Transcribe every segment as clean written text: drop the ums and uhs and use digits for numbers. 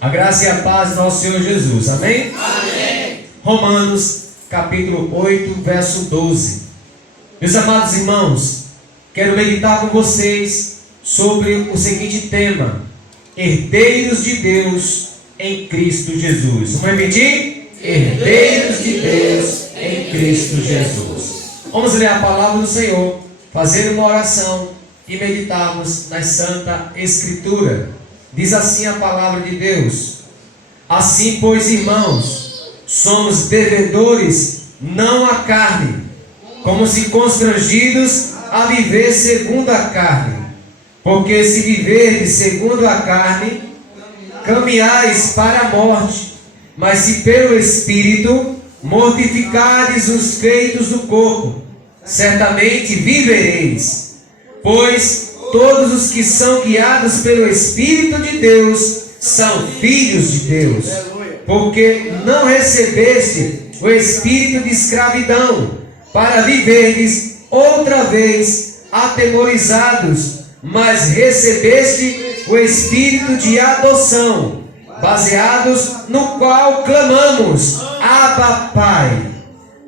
A graça e a paz do nosso Senhor Jesus. Amém? Amém. Romanos, capítulo 8, verso 12. Meus amados irmãos, quero meditar com vocês sobre o seguinte tema: herdeiros de Deus em Cristo Jesus. Vamos repetir? Herdeiros de Deus em Cristo Jesus. Vamos ler a palavra do Senhor, fazer uma oração e meditarmos na Santa Escritura. Diz assim a palavra de Deus: assim, pois, irmãos, somos devedores, não à carne, como se constrangidos a viver segundo a carne. Porque se viverdes segundo a carne, caminhais para a morte. Mas se pelo Espírito mortificardes os feitos do corpo, certamente vivereis. Pois todos os que são guiados pelo Espírito de Deus são filhos de Deus. Porque não recebeste o espírito de escravidão, para viverdes outra vez atemorizados, mas recebeste o espírito de adoção, baseados no qual clamamos: Abba, Pai.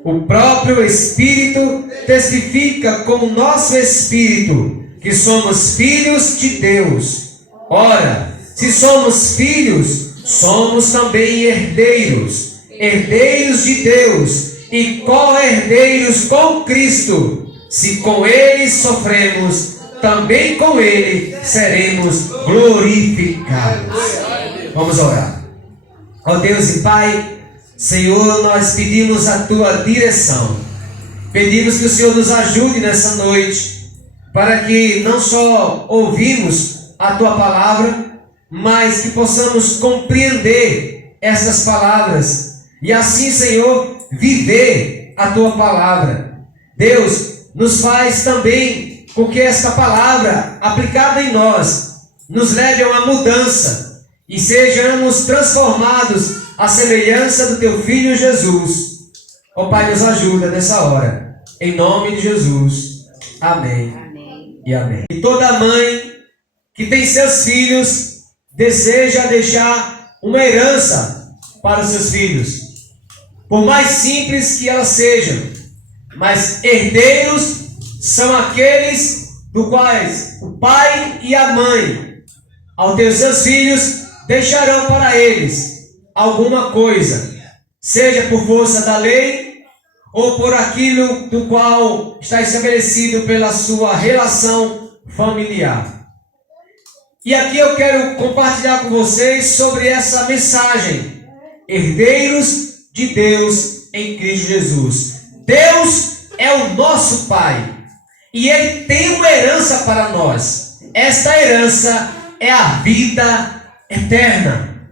O próprio Espírito testifica com o nosso espírito que somos filhos de Deus. Ora, se somos filhos, somos também herdeiros, herdeiros de Deus e co-herdeiros com Cristo. Se com Ele sofremos, também com Ele seremos glorificados. Vamos orar. Ó Deus e Pai, Senhor, nós pedimos a Tua direção. Pedimos que o Senhor nos ajude nessa noite, para que não só ouvimos a Tua palavra, mas que possamos compreender essas palavras e assim, Senhor, viver a Tua palavra. Deus, nos faz também com que esta palavra aplicada em nós nos leve a uma mudança e sejamos transformados à semelhança do Teu Filho Jesus. Ó Pai, nos ajuda nessa hora, em nome de Jesus. Amém. Amém. E amém. E toda mãe que tem seus filhos deseja deixar uma herança para os seus filhos, por mais simples que elas sejam. Mas herdeiros são aqueles do quais o pai e a mãe, ao ter seus filhos, deixarão para eles alguma coisa, seja por força da lei ou por aquilo do qual está estabelecido pela sua relação familiar. E aqui eu quero compartilhar com vocês sobre essa mensagem: herdeiros de Deus em Cristo Jesus. Deus é o nosso Pai e Ele tem uma herança para nós. Esta herança é a vida eterna.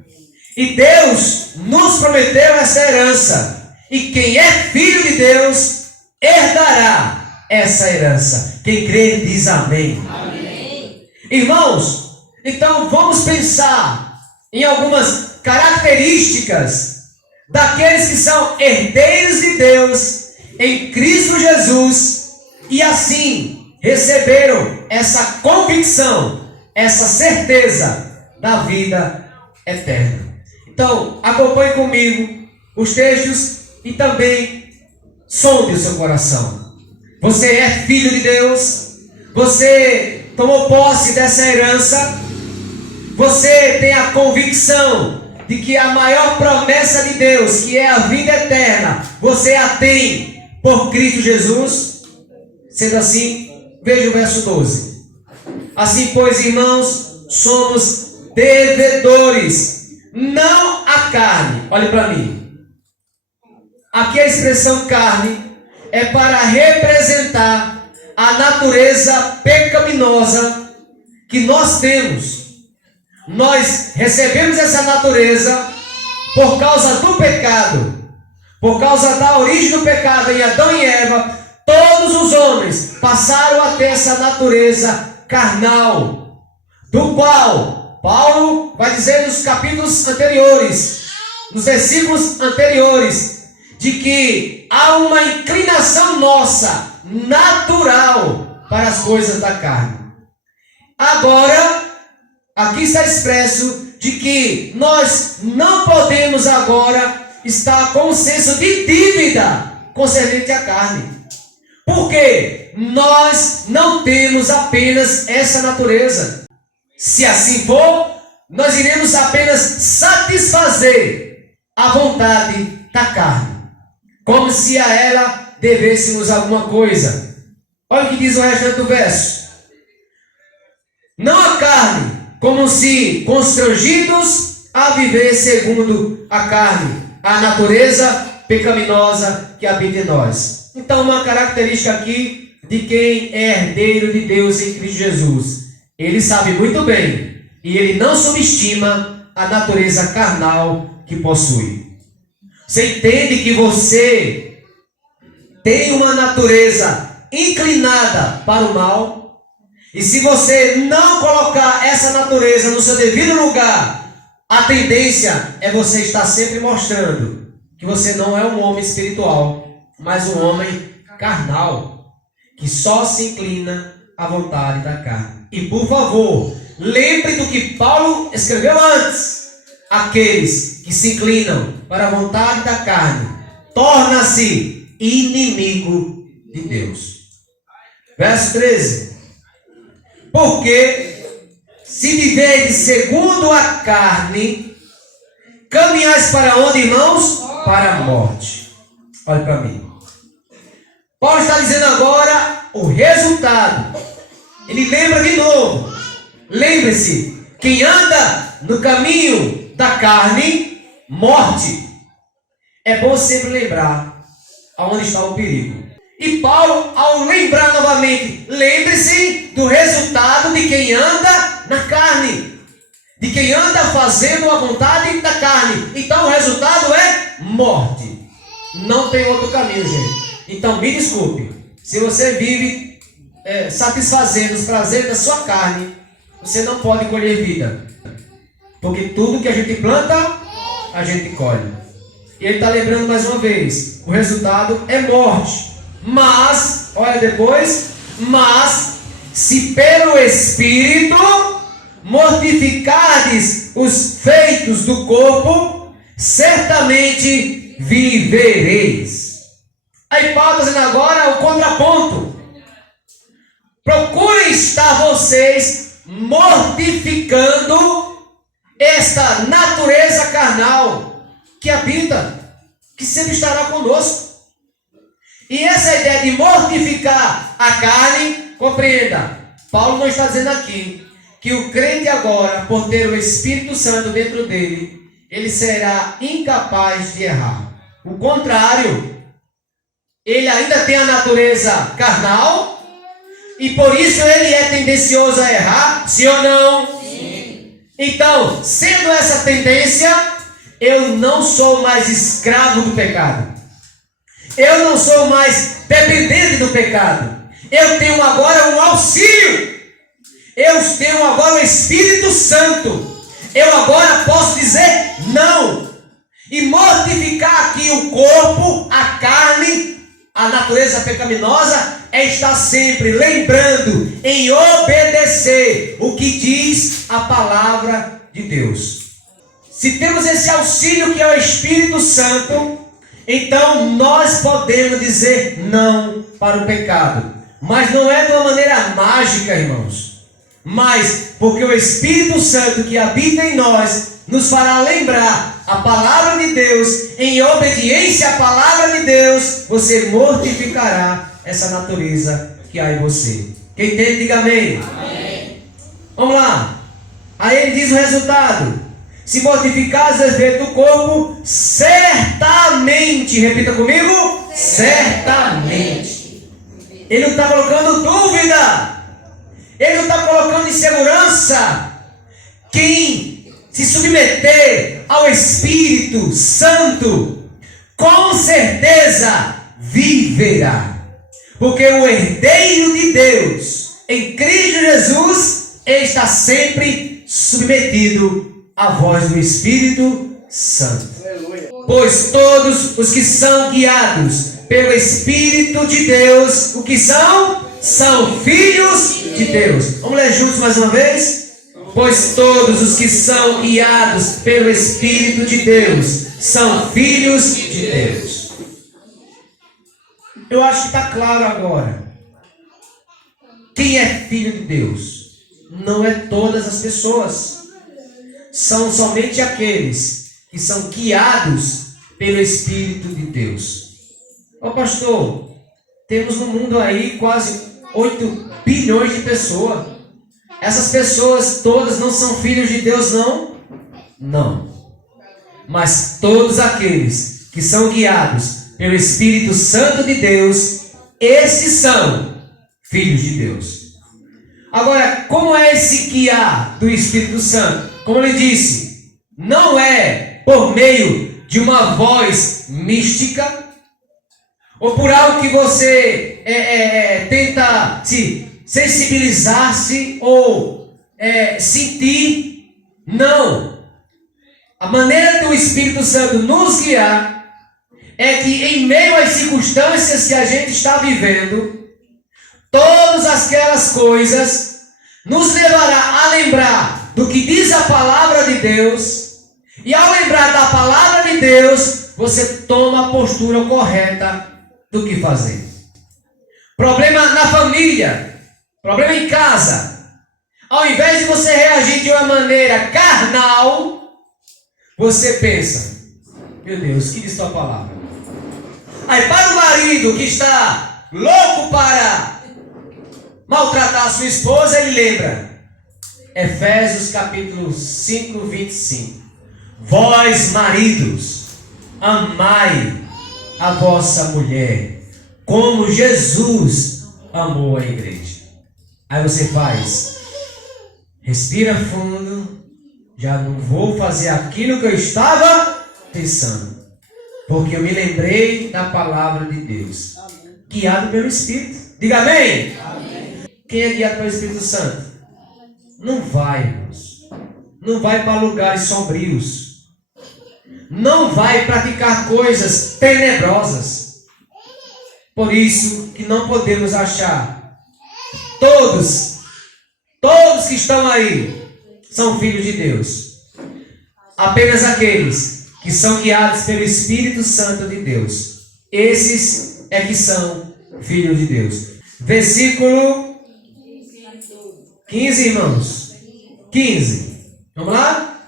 E Deus nos prometeu essa herança. E quem é filho de Deus herdará essa herança. Quem crê diz amém. Amém. Irmãos, então vamos pensar em algumas características daqueles que são herdeiros de Deus em Cristo Jesus e assim receberam essa convicção, essa certeza da vida eterna. Então, acompanhe comigo os textos e também sonde o seu coração. Você é filho de Deus, você tomou posse dessa herança, você tem a convicção de que a maior promessa de Deus, que é a vida eterna, você a tem por Cristo Jesus. Sendo assim, veja o verso 12. Assim, pois, irmãos, somos devedores, não a carne. Olhe para mim. Aqui a expressão carne é para representar a natureza pecaminosa que nós temos. Nós recebemos essa natureza por causa do pecado, por causa da origem do pecado em Adão e Eva. Todos os homens passaram a ter essa natureza carnal, do qual Paulo vai dizer nos capítulos anteriores, nos versículos anteriores, de que há uma inclinação nossa, natural, para as coisas da carne. Agora, aqui está expresso de que nós não podemos agora estar com um senso de dívida concernente à carne. Porque nós não temos apenas essa natureza. Se assim for, nós iremos apenas satisfazer a vontade da carne, como se a ela devêssemos alguma coisa. Olha o que diz o restante do verso. Não a carne, como se constrangidos a viver segundo a carne, a natureza pecaminosa que habita em nós. Então, uma característica aqui de quem é herdeiro de Deus em Cristo Jesus. Ele sabe muito bem e ele não subestima a natureza carnal que possui. Você entende que você tem uma natureza inclinada para o mal? E se você não colocar essa natureza no seu devido lugar, a tendência é você estar sempre mostrando que você não é um homem espiritual, mas um homem carnal, que só se inclina à vontade da carne. E por favor, lembre do que Paulo escreveu antes. Aqueles que se inclinam para a vontade da carne torna-se inimigo de Deus. Verso 13. Porque se viveres segundo a carne, caminhais para onde, irmãos? Para a morte. Olha para mim. Paulo está dizendo agora o resultado. Ele lembra de novo. Lembre-se, quem anda no caminho da carne, morte. É bom sempre lembrar aonde está o perigo. E Paulo, ao lembrar novamente, lembre-se do resultado de quem anda na carne, de quem anda fazendo a vontade da carne. Então o resultado é morte. Não tem outro caminho, gente. Então me desculpe, se você vive satisfazendo os prazeres da sua carne, você não pode colher vida. Porque tudo que a gente planta, a gente colhe. E ele está lembrando mais uma vez, o resultado é morte. Mas, olha depois, mas se pelo Espírito mortificardes os feitos do corpo, certamente vivereis. Aí Paulo está dizendo agora o contraponto. Procurem estar vocês mortificando esta natureza carnal que habita, que sempre estará conosco. E essa ideia de mortificar a carne, compreenda, Paulo não está dizendo aqui que o crente agora, por ter o Espírito Santo dentro dele, ele será incapaz de errar. O contrário, ele ainda tem a natureza carnal e por isso ele é tendencioso a errar, sim ou não? Sim. Então, sendo essa tendência, eu não sou mais escravo do pecado. Eu não sou mais dependente do pecado. Eu tenho agora um auxílio. Eu tenho agora o Espírito Santo. Eu agora posso dizer não. E mortificar aqui o corpo, a carne, a natureza pecaminosa, é estar sempre lembrando em obedecer o que diz a palavra de Deus. Se temos esse auxílio que é o Espírito Santo, então nós podemos dizer não para o pecado. Mas não é de uma maneira mágica, irmãos. Mas porque o Espírito Santo que habita em nós nos fará lembrar a palavra de Deus. Em obediência à palavra de Deus, você mortificará essa natureza que há em você. Quem entende, diga amém. Amém. Vamos lá. Aí ele diz o resultado. Se mortificar os efeitos do corpo, certamente, repita comigo, certamente. Ele não está colocando dúvida, ele não está colocando insegurança. Quem se submeter ao Espírito Santo, com certeza viverá. Porque o herdeiro de Deus, em Cristo Jesus, está sempre submetido a voz do Espírito Santo. Aleluia. Pois todos os que são guiados pelo Espírito de Deus, o que são? São filhos de Deus. Vamos ler juntos mais uma vez? Pois todos os que são guiados pelo Espírito de Deus são filhos de Deus. Eu acho que está claro agora. Quem é filho de Deus? Não é todas as pessoas. São somente aqueles que são guiados pelo Espírito de Deus. Ó pastor, temos no mundo aí quase 8 bilhões de pessoas. Essas pessoas todas não são filhos de Deus, não? Não. Mas todos aqueles que são guiados pelo Espírito Santo de Deus, esses são filhos de Deus. Agora, como é esse guiar do Espírito Santo? Como ele disse, não é por meio de uma voz mística, ou por algo que você tenta se sensibilizar-se ou sentir. Não. A maneira do Espírito Santo nos guiar é que em meio às circunstâncias que a gente está vivendo, todas aquelas coisas nos levará a lembrar do que diz a palavra de Deus. E ao lembrar da palavra de Deus, você toma a postura correta do que fazer. Problema na família, problema em casa. Ao invés de você reagir de uma maneira carnal, você pensa, meu Deus, que diz tua palavra? Aí para o marido que está louco para maltratar a sua esposa, ele lembra. Efésios capítulo 5, 25. Vós, maridos, amai a vossa mulher, como Jesus amou a igreja. Aí você faz, respira fundo, já não vou fazer aquilo que eu estava pensando, porque eu me lembrei da palavra de Deus. Guiado pelo Espírito. Diga amém. Amém. Quem é guiado pelo Espírito Santo? Não vai, irmãos. Não vai para lugares sombrios. Não vai praticar coisas tenebrosas. Por isso que não podemos achar todos que estão aí são filhos de Deus. Apenas aqueles que são guiados pelo Espírito Santo de Deus. Esses é que são filhos de Deus. Versículo 15, irmãos. 15. Vamos lá?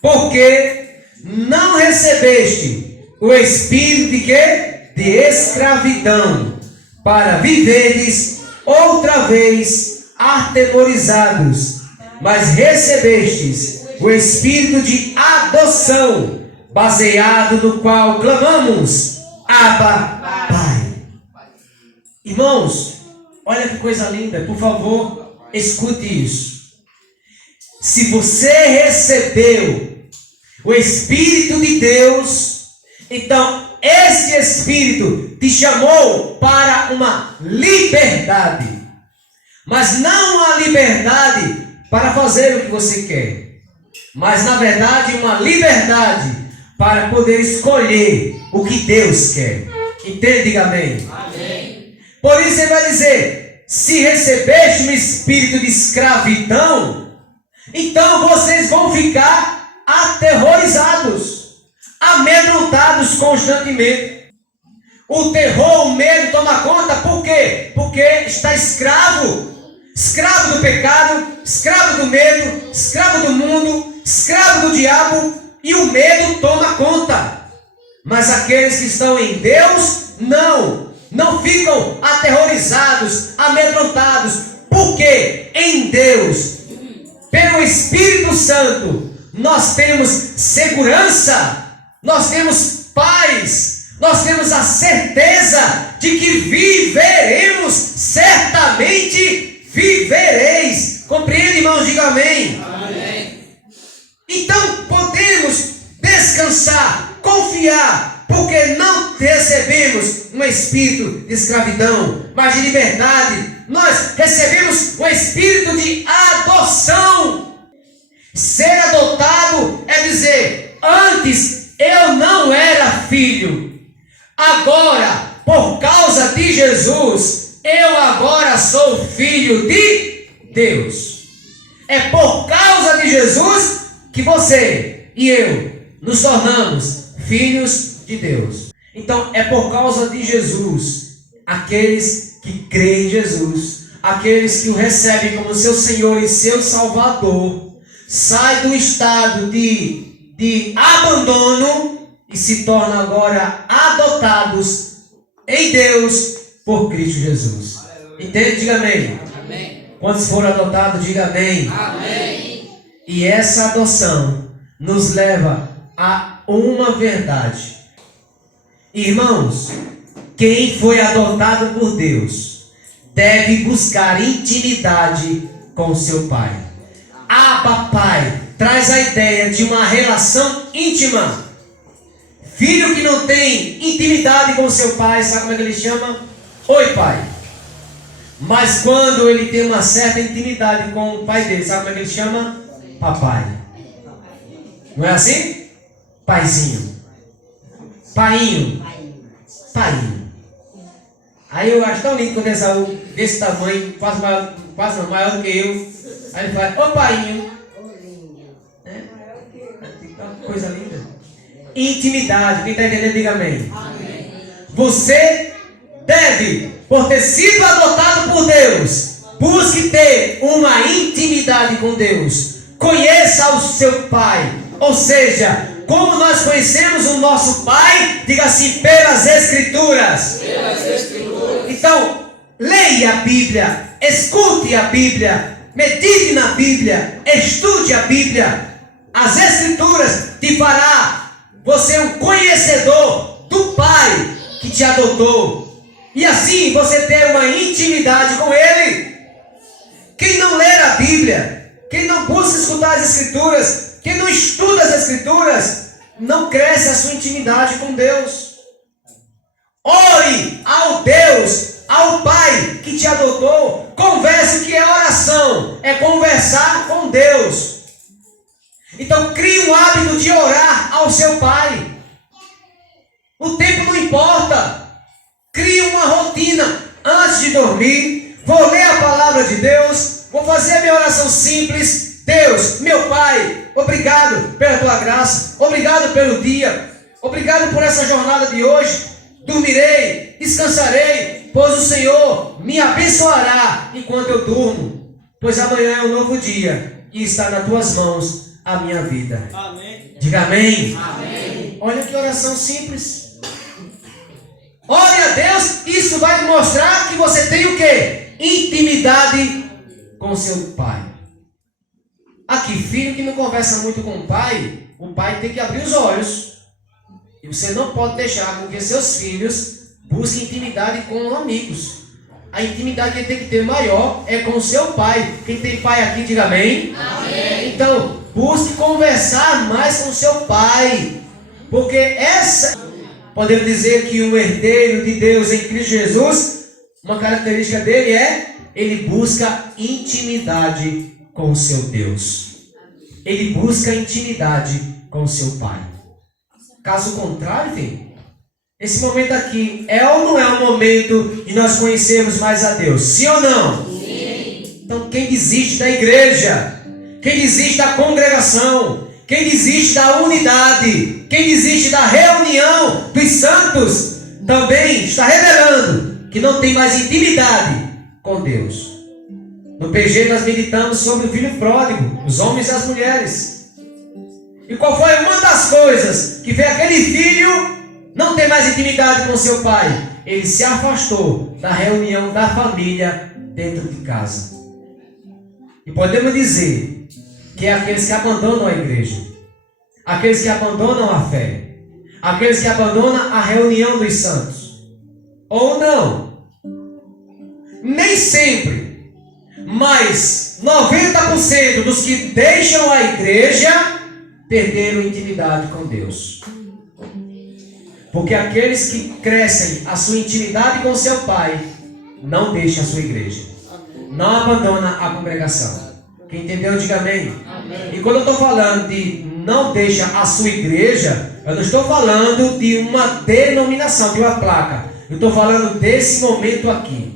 Porque não recebeste o espírito de quê? De escravidão, para viverdes outra vez atemorizados, mas recebestes o espírito de adoção, baseado no qual clamamos, Abba, Pai. Irmãos, olha que coisa linda, por favor, escute isso. Se você recebeu o Espírito de Deus, então este Espírito te chamou para uma liberdade, mas não uma liberdade para fazer o que você quer, mas na verdade uma liberdade para poder escolher o que Deus quer. Entende? Diga amém. Amém. Por isso ele vai dizer, se recebeste um espírito de escravidão, então vocês vão ficar aterrorizados, amedrontados constantemente. O terror, o medo toma conta. Por quê? Porque está escravo do pecado, escravo do medo, escravo do mundo, escravo do diabo, e o medo toma conta. Mas aqueles que estão em Deus, não ficam aterrorizados, amedrontados, porque em Deus, pelo Espírito Santo, nós temos segurança, nós temos paz, nós temos a certeza de que viveremos, certamente vivereis. Compreende, irmãos? Diga amém. Amém. Então podemos descansar, confiar, porque não recebemos um espírito de escravidão, mas de liberdade. Nós recebemos o espírito de adoção. Ser adotado é dizer, antes eu não era filho, agora, por causa de Jesus, eu agora sou filho de Deus. É por causa de Jesus que você e eu nos tornamos filhos de Deus. Então é por causa de Jesus, aqueles que creem em Jesus, aqueles que o recebem como seu Senhor e seu Salvador, saem do estado de abandono e se tornam agora adotados em Deus por Cristo Jesus. Entende? Diga amém. Amém. Quantos foram adotados, diga amém. Amém. E essa adoção nos leva a uma verdade. Irmãos, quem foi adotado por Deus deve buscar intimidade com seu Pai. Abba Pai traz a ideia de uma relação íntima. Filho que não tem intimidade com seu pai, sabe como é que ele chama? Oi, pai. Mas quando ele tem uma certa intimidade com o pai dele, sabe como é que ele chama? Papai. Não é assim? Paizinho. Painho. Painho. Aí eu acho tão lindo quando Esaú, desse tamanho, quase maior do que eu. Aí ele fala, ô painho. Uma coisa linda. Intimidade. Quem está entendendo, diga amém. Amém. Você deve, por ter sido adotado por Deus, busque ter uma intimidade com Deus. Conheça o seu Pai. Ou seja, como nós conhecemos o nosso Pai, diga assim, pelas Escrituras. Pelas Escrituras. Então, leia a Bíblia, escute a Bíblia, medite na Bíblia, estude a Bíblia. As Escrituras te fará você um conhecedor do Pai que te adotou. E assim você ter uma intimidade com Ele. Quem não ler a Bíblia, quem não busca escutar as Escrituras, quem não estuda as Escrituras, não cresce a sua intimidade com Deus. Ore ao Deus, ao Pai que te adotou. Converse. O que é oração? É conversar com Deus. Então crie um hábito de orar ao seu Pai. O tempo não importa. Crie uma rotina. Antes de dormir, vou ler a palavra de Deus, vou fazer a minha oração simples. Deus, meu Pai, obrigado pela tua graça, obrigado pelo dia, obrigado por essa jornada de hoje. Dormirei, descansarei, pois o Senhor me abençoará enquanto eu durmo, pois amanhã é um novo dia e está nas tuas mãos a minha vida. Amém. Diga amém. Amém. Olha que oração simples. Ore a Deus, isso vai mostrar que você tem o quê? Intimidade com seu Pai. Aqui, filho que não conversa muito com o pai tem que abrir os olhos. E você não pode deixar com que seus filhos busquem intimidade com amigos. A intimidade que ele tem que ter maior é com o seu pai. Quem tem pai aqui, diga amém. Amém. Então, busque conversar mais com o seu pai. Porque essa, podemos dizer que um herdeiro de Deus em Cristo Jesus, uma característica dele é, ele busca intimidade com o seu Deus. Ele busca intimidade com o seu pai. Caso contrário, filho, esse momento aqui é ou não é o momento de nós conhecermos mais a Deus? Sim ou não? Sim. Então quem desiste da igreja, quem desiste da congregação, quem desiste da unidade, quem desiste da reunião dos santos, também está revelando que não tem mais intimidade com Deus. No PG nós meditamos sobre o filho pródigo, os homens e as mulheres. E qual foi uma das coisas que fez aquele filho não ter mais intimidade com seu pai? Ele se afastou da reunião da família dentro de casa. E podemos dizer que é aqueles que abandonam a igreja, aqueles que abandonam a fé, aqueles que abandonam a reunião dos santos. Ou não? Nem sempre, mas 90% dos que deixam a igreja perderam intimidade com Deus. Porque aqueles que crescem a sua intimidade com seu pai não deixam a sua igreja, não abandonam a congregação. Quem entendeu, diga amém. Amém. E quando eu estou falando de não deixa a sua igreja, eu não estou falando de uma denominação, de uma placa. Eu estou falando desse momento aqui.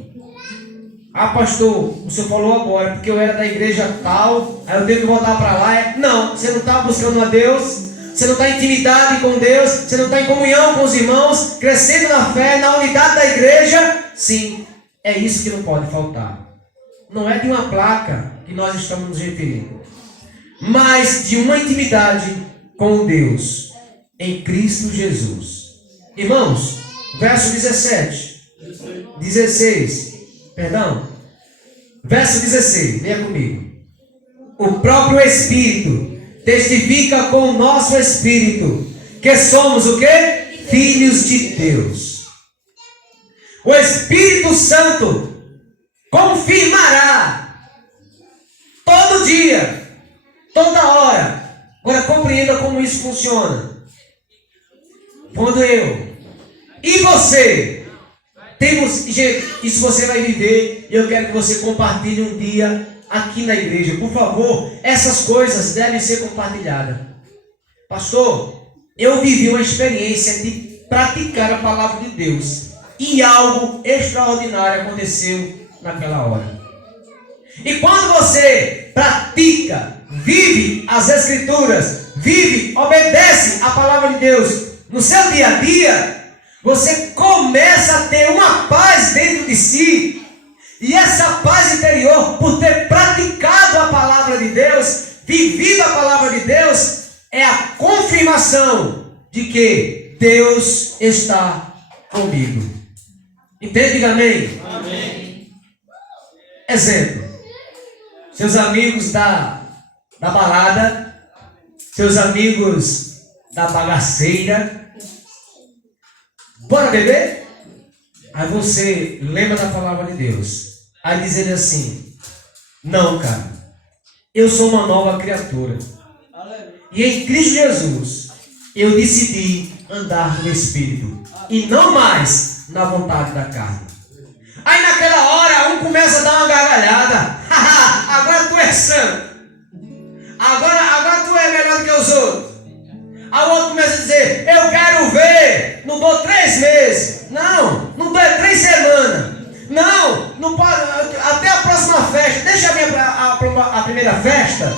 Ah, pastor, o senhor falou agora, porque eu era da igreja tal, aí eu tenho que voltar para lá. Não, você não está buscando a Deus, você não está em intimidade com Deus, você não está em comunhão com os irmãos, crescendo na fé, na unidade da igreja. Sim, é isso que não pode faltar. Não é de uma placa que nós estamos nos referindo, mas de uma intimidade com Deus, em Cristo Jesus. Irmãos, verso 16, verso 16, leia comigo. O próprio Espírito testifica com o nosso Espírito que somos o quê? Filhos de Deus. O Espírito Santo confirmará todo dia, toda hora. Agora compreenda como isso funciona. Quando eu e você temos, gente, isso você vai viver, e eu quero que você compartilhe um dia aqui na igreja, por favor. Essas coisas devem ser compartilhadas. Pastor, eu vivi uma experiência de praticar a palavra de Deus, e algo extraordinário aconteceu naquela hora. E quando você pratica, vive as Escrituras, obedece a palavra de Deus no seu dia a dia, você começa a ter uma paz dentro de si. E essa paz interior, por ter praticado a palavra de Deus, vivido a palavra de Deus, é a confirmação de que Deus está comigo. Entende? Diga amém. Amém. Exemplo: seus amigos da balada, seus amigos da bagaceira, bora beber? Aí você lembra da palavra de Deus. Aí diz ele assim: não, cara, eu sou uma nova criatura. E em Cristo Jesus eu decidi andar no Espírito e não mais na vontade da carne. Aí naquela hora um começa a dar uma gargalhada. Agora tu é santo. Agora tu é melhor do que os outros. Aí o outro começa a dizer: eu quero ver. Não dou 3 meses. Não dou 3 semanas. Não pode. Até a próxima festa. Deixa a primeira festa.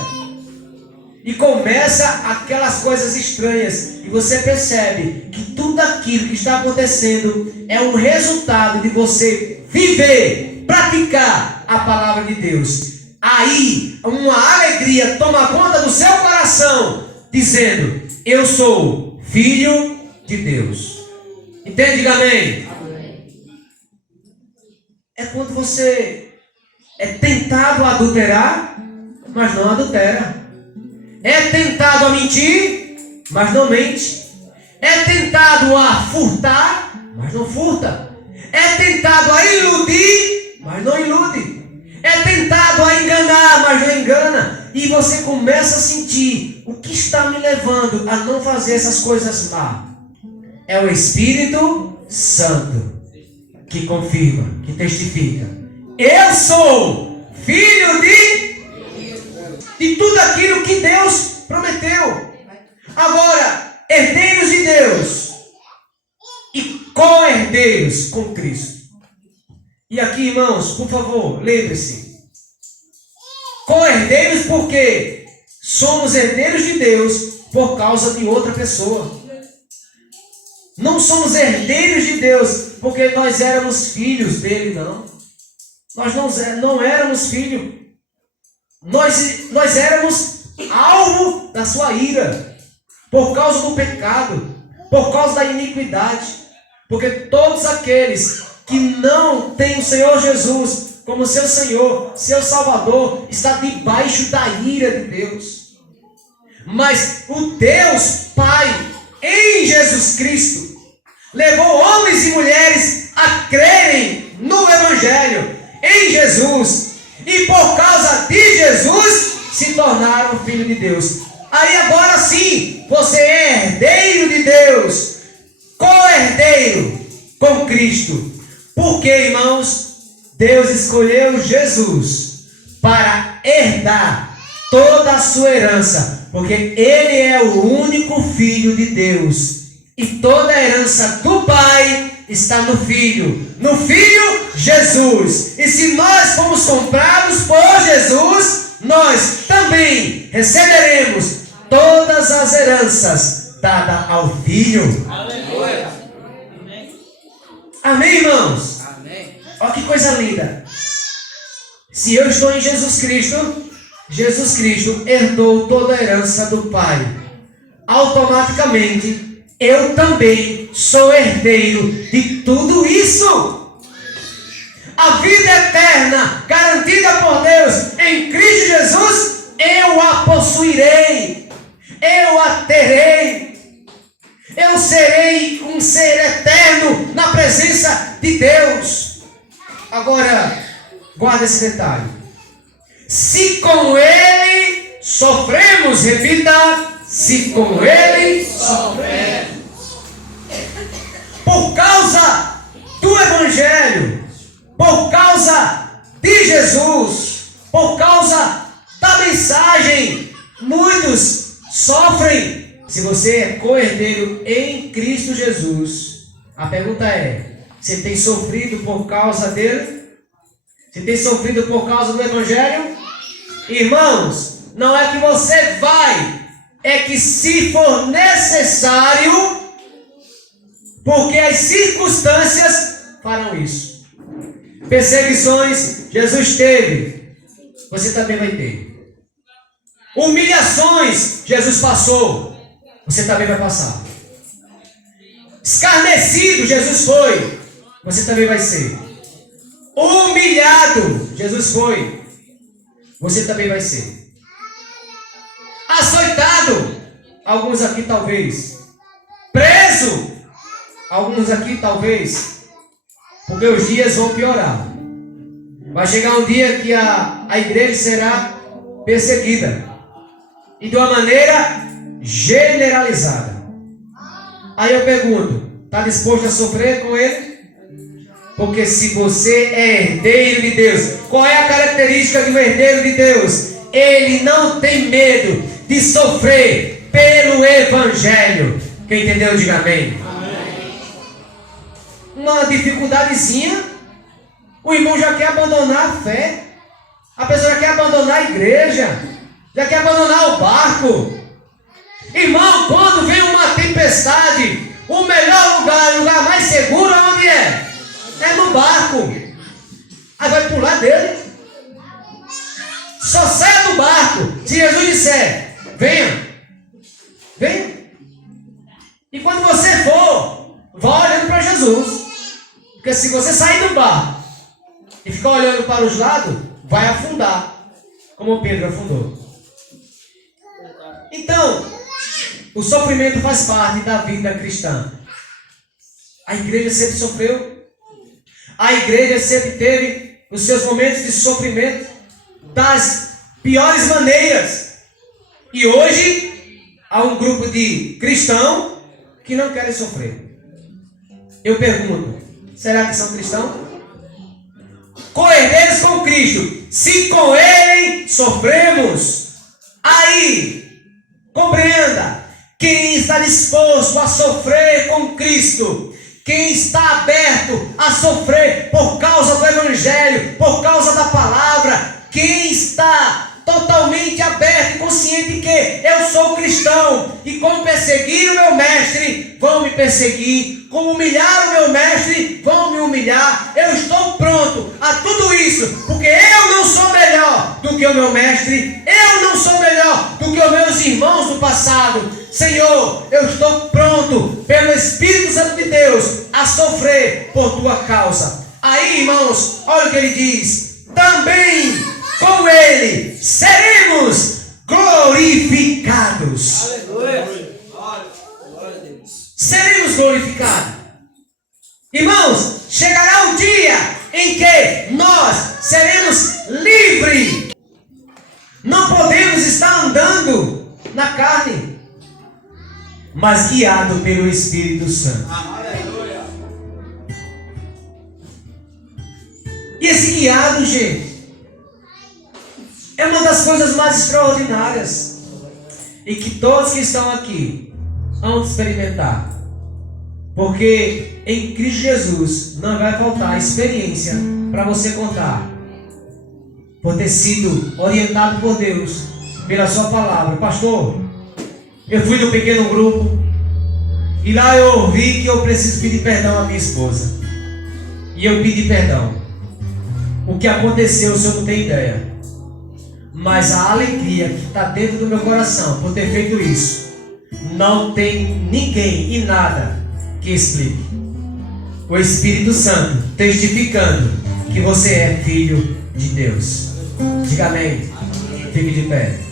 E começa aquelas coisas estranhas. E você percebe que tudo aquilo que está acontecendo é um resultado de você viver, praticar a palavra de Deus. Aí uma alegria toma conta do seu coração, dizendo: eu sou filho de Deus. Entende? Diga amém. É quando você é tentado a adulterar, mas não adultera. É tentado a mentir, mas não mente. É tentado a furtar, mas não furta. É tentado a iludir, mas não ilude. É tentado a enganar, mas não engana. E você começa a sentir: o que está me levando a não fazer essas coisas má? É o Espírito Santo que confirma, que testifica: eu sou filho de tudo aquilo que Deus prometeu. Agora, herdeiros de Deus e co-herdeiros com Cristo. E aqui, irmãos, por favor, lembre-se: co-herdeiros porque somos herdeiros de Deus por causa de outra pessoa. Não somos herdeiros de Deus porque nós éramos filhos dele, não. Nós não éramos filhos. Nós éramos alvo da sua ira, por causa do pecado, por causa da iniquidade. Porque todos aqueles que não têm o Senhor Jesus como seu Senhor, seu Salvador, está debaixo da ira de Deus. Mas o Deus Pai, em Jesus Cristo, levou homens e mulheres a crerem no Evangelho, em Jesus, e por causa de Jesus se tornaram filho de Deus. Aí agora sim, você é herdeiro de Deus, co-herdeiro com Cristo. Porque, irmãos, Deus escolheu Jesus para herdar toda a sua herança, porque Ele é o único Filho de Deus, e toda a herança do Pai está no Filho Jesus. E se nós fomos comprados por Jesus, nós também receberemos todas as heranças dadas ao Filho. Aleluia. Amém, irmãos? Amém. Olha que coisa linda. Se eu estou em Jesus Cristo herdou toda a herança do Pai. Automaticamente, eu também sou herdeiro de tudo isso. A vida eterna, garantida por Deus em Cristo Jesus, eu a possuirei. Eu a terei. Eu serei um ser eterno na presença de Deus. Agora, guarda esse detalhe. Se com Ele sofremos, repita, se com Ele sofremos. Por causa do Evangelho, por causa de Jesus, por causa da mensagem, muitos sofrem. Se você é co-herdeiro em Cristo Jesus, a pergunta é: você tem sofrido por causa dele? Você tem sofrido por causa do Evangelho? Irmãos, não é que você vai, é que se for necessário, porque as circunstâncias farão isso. Perseguições, Jesus teve, você também vai ter. Humilhações, Jesus passou, você também vai passar. Escarnecido, Jesus foi, você também vai ser. Humilhado, Jesus foi, você também vai ser. Açoitado, alguns aqui talvez. Preso, alguns aqui talvez. Porque os dias vão piorar. Vai chegar um dia que a igreja será perseguida. E de uma maneira generalizada. Aí eu pergunto, está disposto a sofrer com ele? Porque se você é herdeiro de Deus, qual é a característica de um herdeiro de Deus? Ele não tem medo de sofrer pelo Evangelho. Quem entendeu, diga amém. Amém. Uma dificuldadezinha, o irmão já quer abandonar a fé. A pessoa já quer abandonar a igreja, já quer abandonar o barco. Irmão, quando vem uma tempestade, o melhor lugar, o lugar mais seguro é onde é? É no barco. Aí vai pular dele. Só saia do barco se Jesus disser: venha, venha. E quando você for, vá olhando para Jesus. Porque se você sair do barco e ficar olhando para os lados, vai afundar, como Pedro afundou. Então, o sofrimento faz parte da vida cristã. A igreja sempre sofreu. A igreja sempre teve os seus momentos de sofrimento das piores maneiras. E hoje há um grupo de cristãos que não querem sofrer. Eu pergunto, será que são cristãos? Co-herdeiros com Cristo. Se com Ele sofremos, aí, compreenda, quem está disposto a sofrer com Cristo, quem está aberto a sofrer por causa do Evangelho, por causa da palavra, quem está totalmente aberto e consciente que eu sou cristão e como perseguir o meu mestre, vão me perseguir, como humilhar o meu mestre, vão me humilhar. Eu estou pronto a tudo isso, porque eu não sou melhor do que o meu mestre, eu não sou melhor do que os meus irmãos do passado. Senhor, eu estou pronto, pelo Espírito Santo de Deus, a sofrer por tua causa. Aí, irmãos, olha o que ele diz: também com ele seremos glorificados. Aleluia. Glória a Deus. Seremos glorificados. Irmãos, chegará um dia em que nós seremos livres. Não podemos estar andando na carne, mas guiado pelo Espírito Santo. Aleluia. E esse guiado, gente, é uma das coisas mais extraordinárias e que todos que estão aqui vão experimentar. Porque em Cristo Jesus não vai faltar experiência para você contar. Por ter sido orientado por Deus, pela sua palavra. Pastor, eu fui no pequeno grupo e lá eu ouvi que eu preciso pedir perdão à minha esposa. E eu pedi perdão. O que aconteceu, o senhor não tem ideia. Mas a alegria que está dentro do meu coração por ter feito isso, não tem ninguém e nada que explique. O Espírito Santo testificando que você é filho de Deus. Diga amém. Fique de pé.